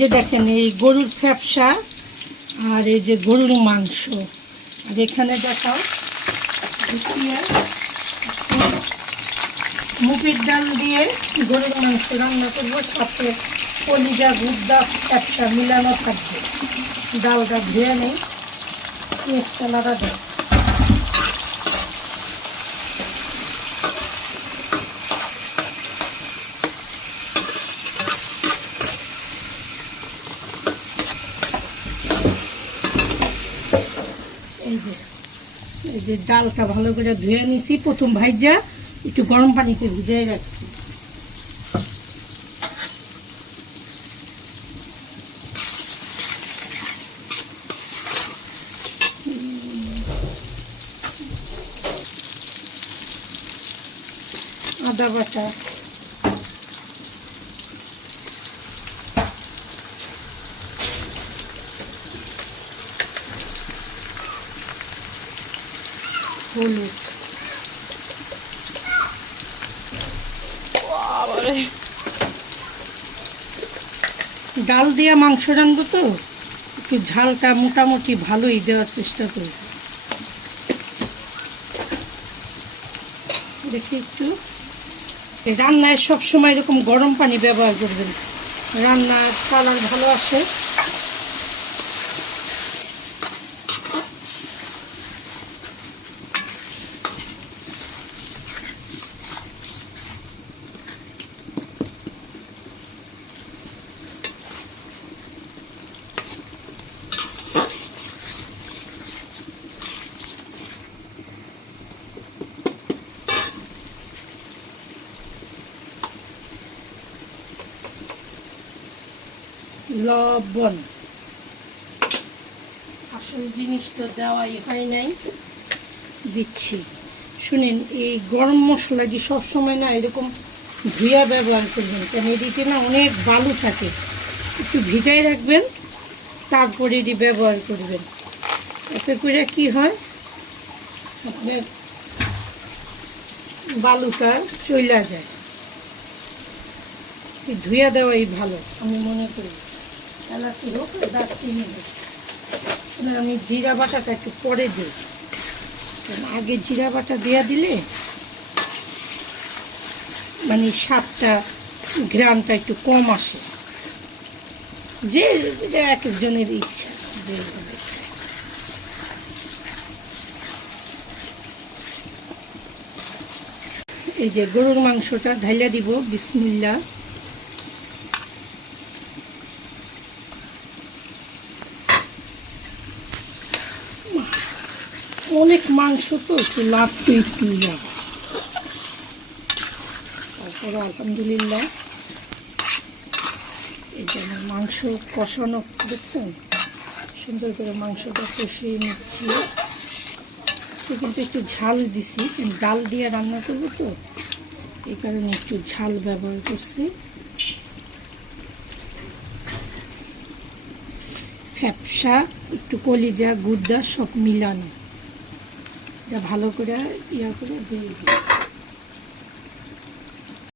যে দেখেন এই গরুর ফ্যাপসা আর এই যে গরুর মাংস, আর এখানে দেখাও মুগের ডাল দিয়ে গরুর মাংস রান্না করবো, সাথে কলিজা গুদ্দা ফ্যাপসা মিলানো থাকবে। ডালটা ধুয়ে নেই, পেঁয়াজটা লাগা দেয়। এই যে ডালটা ভালো করে ধুয়ে নিছি, প্রথম ভাইজা একটু গরম পানিতে ভিজিয়ে রাখছি। আদা বাটা, হলুদ, ডাল দিয়ে মাংস রান্না তো একটু ঝালটা মোটামুটি ভালোই দেওয়ার চেষ্টা করব। দেখি একটু রান্নায় সবসময় এরকম গরম পানি ব্যবহার করবেন, রান্নার কালার ভালো আসে। লবণ, আসল জিনিস তো দেওয়াই হয় নাই, দিচ্ছি। শুনেন, এই গরম মশলাটি সবসময় না এরকম ধুয়া ব্যবহার করবেন, কেন এদিকে না অনেক বালু থাকে, একটু ভিজাই রাখবেন, তারপরে এটি ব্যবহার করবেন। এতে করে কি হয়, আপনার বালুটা চইলা যায়। ধুয়া দেওয়াই ভালো আমি মনে করি। এলাচি হোক, দারচিনি হোক। আমি জিরা বাটাটা একটু পরে দিই, আগে জিরা বাটা দেওয়া দিলে মানে স্বাদটা গ্রামটা একটু কম আসে, যে এক একজনের ইচ্ছা। যে এই যে গরুর মাংসটা ঢাইলা দিব, বিসমিল্লাহ। অনেক মাংস তো একটু লাগতো, একটু তারপরে আলহামদুলিল্লাহ এই যে আমার মাংস কষানো দেখছেন, সুন্দর করে মাংসটা কষিয়ে নিচ্ছি। আজকে কিন্তু একটু ঝাল দিছি, ডাল দিয়ে রান্না করবো তো এই কারণে একটু ঝাল ব্যবহার করছি। ফ্যাপসা, একটু কলিজা গুদ্দা সব মিলানো, এটা ভালো করে ইয়া করে দিয়ে দিই।